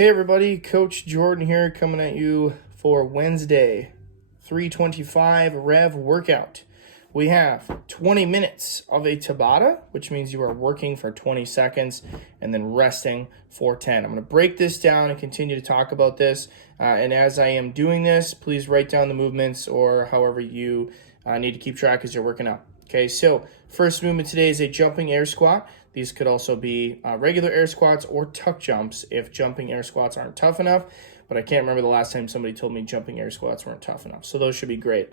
Hey everybody, Coach Jordan here coming at you for Wednesday, 325 Rev workout. We have 20 minutes of a Tabata, which means you are working for 20 seconds and then resting for 10. I'm going to break this down and continue to talk about this. And as I am doing this, please write down the movements or however you need to keep track as you're working out. Okay, so first movement today is a jumping air squat. These could also be regular air squats or tuck jumps if jumping air squats aren't tough enough. But I can't remember the last time somebody told me jumping air squats weren't tough enough. So those should be great.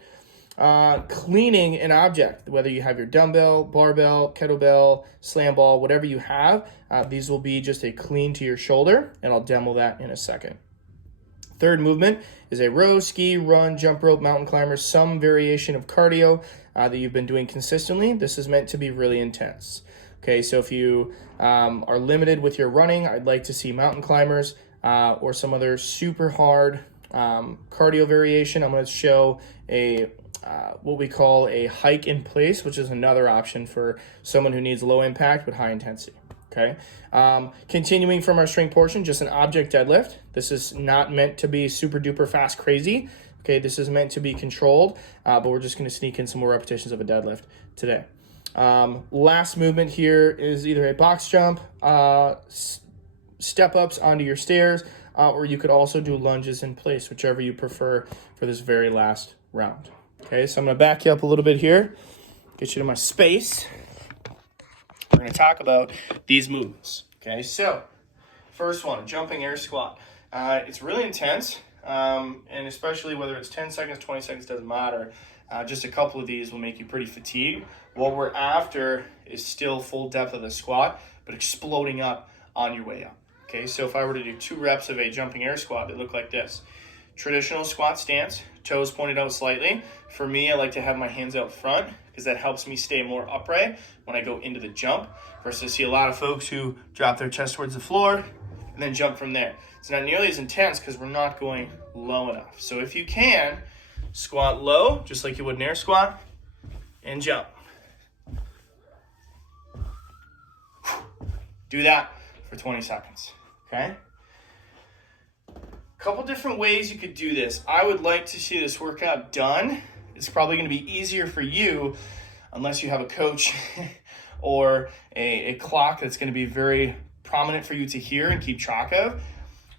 Cleaning an object, whether you have your dumbbell, barbell, kettlebell, slam ball, whatever you have, these will be just a clean to your shoulder, and I'll demo that in a second. Third movement is a row, ski, run, jump rope, mountain climber, some variation of cardio that you've been doing consistently. This is meant to be really intense. Okay, so if you are limited with your running, I'd like to see mountain climbers or some other super hard cardio variation. I'm going to show a what we call a hike in place, which is another option for someone who needs low impact but high intensity. Okay. Continuing from our strength portion, just an object deadlift. This is not meant to be super duper fast crazy. Okay, this is meant to be controlled, but we're just going to sneak in some more repetitions of a deadlift today. Last movement here is either a box jump, step ups onto your stairs, or you could also do lunges in place, whichever you prefer for this very last round. Okay, so I'm going to back you up a little bit here, get you to my space. We're going to talk about these movements. Okay, so first one, jumping air squat. It's really intense, and especially whether it's 10 seconds, 20 seconds, doesn't matter. Just a couple of these will make you pretty fatigued. What we're after is still full depth of the squat, but exploding up on your way up. Okay, so if I were to do 2 reps of a jumping air squat, they look like this. Traditional squat stance, toes pointed out slightly. For me, I like to have my hands out front because that helps me stay more upright when I go into the jump, versus I see a lot of folks who drop their chest towards the floor and then jump from there. It's not nearly as intense because we're not going low enough. So if you can, squat low, just like you would an air squat, and jump. Do that for 20 seconds, okay? Couple different ways you could do this. I would like to see this workout done. It's probably going to be easier for you unless you have a coach or a clock that's going to be very prominent for you to hear and keep track of.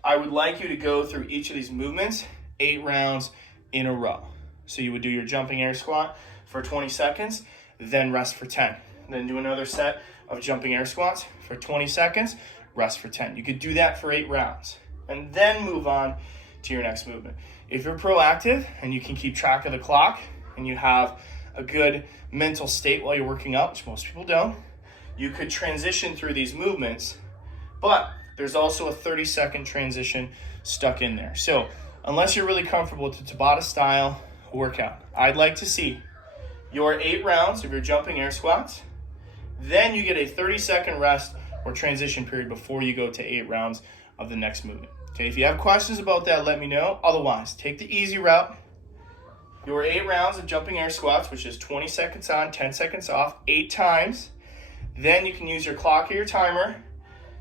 I would like you to go through each of these movements 8 rounds in a row. So you would do your jumping air squat for 20 seconds, then rest for 10. Then do another set of jumping air squats for 20 seconds, rest for 10. You could do that for 8 rounds and then move on to your next movement. If you're proactive and you can keep track of the clock and you have a good mental state while you're working out, which most people don't, you could transition through these movements, but there's also a 30-second transition stuck in there. So unless you're really comfortable with the Tabata style workout, I'd like to see your 8 rounds of your jumping air squats, then you get a 30-second rest or transition period before you go to 8 rounds of the next movement. Okay, if you have questions about that, let me know. Otherwise, take the easy route. Your 8 rounds of jumping air squats, which is 20 seconds on, 10 seconds off, 8 times. Then you can use your clock or your timer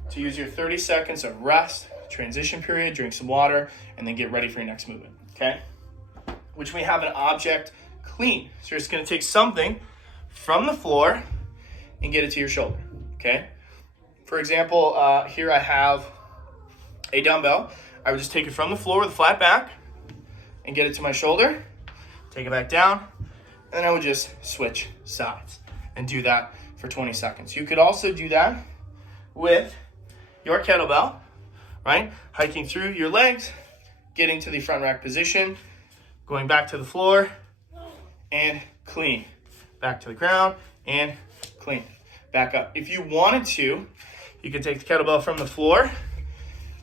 to use your 30 seconds of rest, transition period, drink some water, and then get ready for your next movement, okay? Which we have an object clean. So you're just gonna take something from the floor and get it to your shoulder, okay? For example, here I have a dumbbell. I would just take it from the floor with a flat back and get it to my shoulder, take it back down, and then I would just switch sides and do that for 20 seconds. You could also do that with your kettlebell, right? Hiking through your legs, getting to the front rack position, going back to the floor, and clean. Back to the ground, and clean. Back up. If you wanted to, you could take the kettlebell from the floor,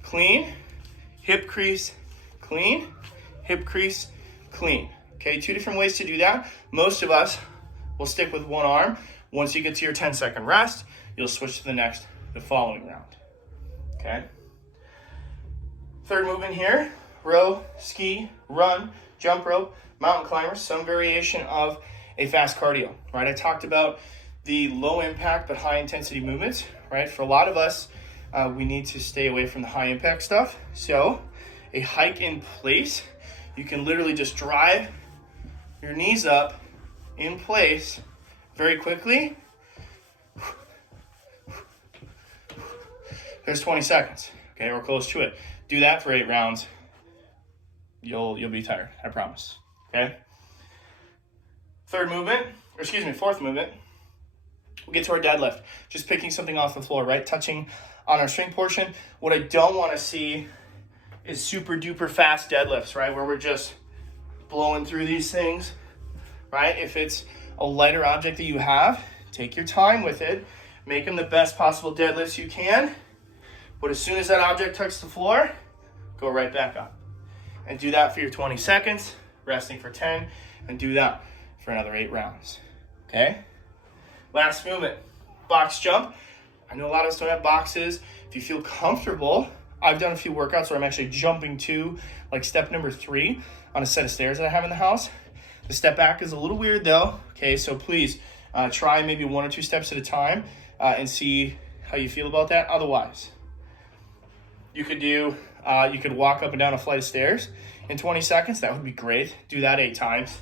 clean, hip crease, clean, hip crease, clean. Okay, 2 different ways to do that. Most of us will stick with one arm. Once you get to your 10-second rest, you'll switch to the following round. Okay. Third movement here, row, ski, run, jump rope, mountain climber, some variation of a fast cardio, right? I talked about the low impact but high intensity movements, right? For a lot of us, we need to stay away from the high impact stuff. So a hike in place, you can literally just drive your knees up in place very quickly. There's 20 seconds, okay, or close to it. Do that for 8 rounds. You'll be tired, I promise, okay? Fourth movement, we'll get to our deadlift. Just picking something off the floor, right? Touching on our strength portion. What I don't want to see is super duper fast deadlifts, right? Where we're just blowing through these things, right? If it's a lighter object that you have, take your time with it. Make them the best possible deadlifts you can. But as soon as that object touches the floor, go right back up. And do that for your 20 seconds, resting for 10, and do that for another 8 rounds, okay? Last movement, box jump. I know a lot of us don't have boxes. If you feel comfortable, I've done a few workouts where I'm actually jumping to like step number 3 on a set of stairs that I have in the house. The step back is a little weird though, okay? So please try maybe 1 or 2 steps at a time and see how you feel about that. Otherwise, you could walk up and down a flight of stairs in 20 seconds. That would be great. Do that 8 times.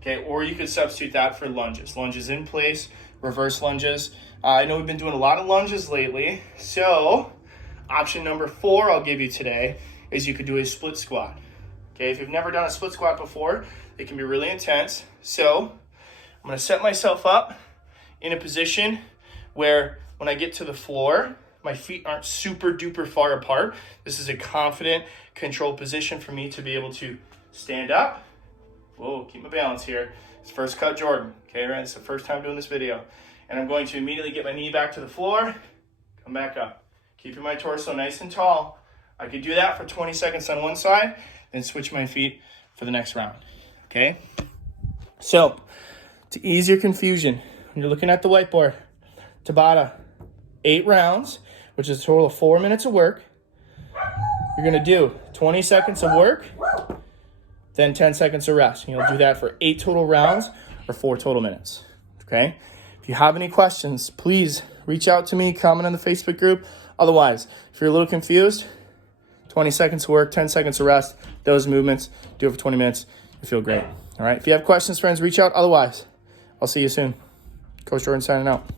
Okay, or you could substitute that for lunges. Lunges in place, reverse lunges. I know we've been doing a lot of lunges lately. So option number 4 I'll give you today is you could do a split squat. Okay, if you've never done a split squat before, it can be really intense. So I'm gonna set myself up in a position where when I get to the floor, my feet aren't super duper far apart. This is a confident, controlled position for me to be able to stand up. Whoa, keep my balance here. It's first cut Jordan, okay, right? It's the first time doing this video. And I'm going to immediately get my knee back to the floor, come back up. Keeping my torso nice and tall. I could do that for 20 seconds on one side, then switch my feet for the next round, okay? So, to ease your confusion, when you're looking at the whiteboard, Tabata, 8 rounds, which is a total of 4 minutes of work. You're gonna do 20 seconds of work, then 10 seconds of rest. You'll do that for 8 total rounds or 4 total minutes, okay? If you have any questions, please reach out to me, comment on the Facebook group. Otherwise, if you're a little confused, 20 seconds of work, 10 seconds of rest, those movements, do it for 20 minutes, you feel great, all right? If you have questions, friends, reach out. Otherwise, I'll see you soon. Coach Jordan signing out.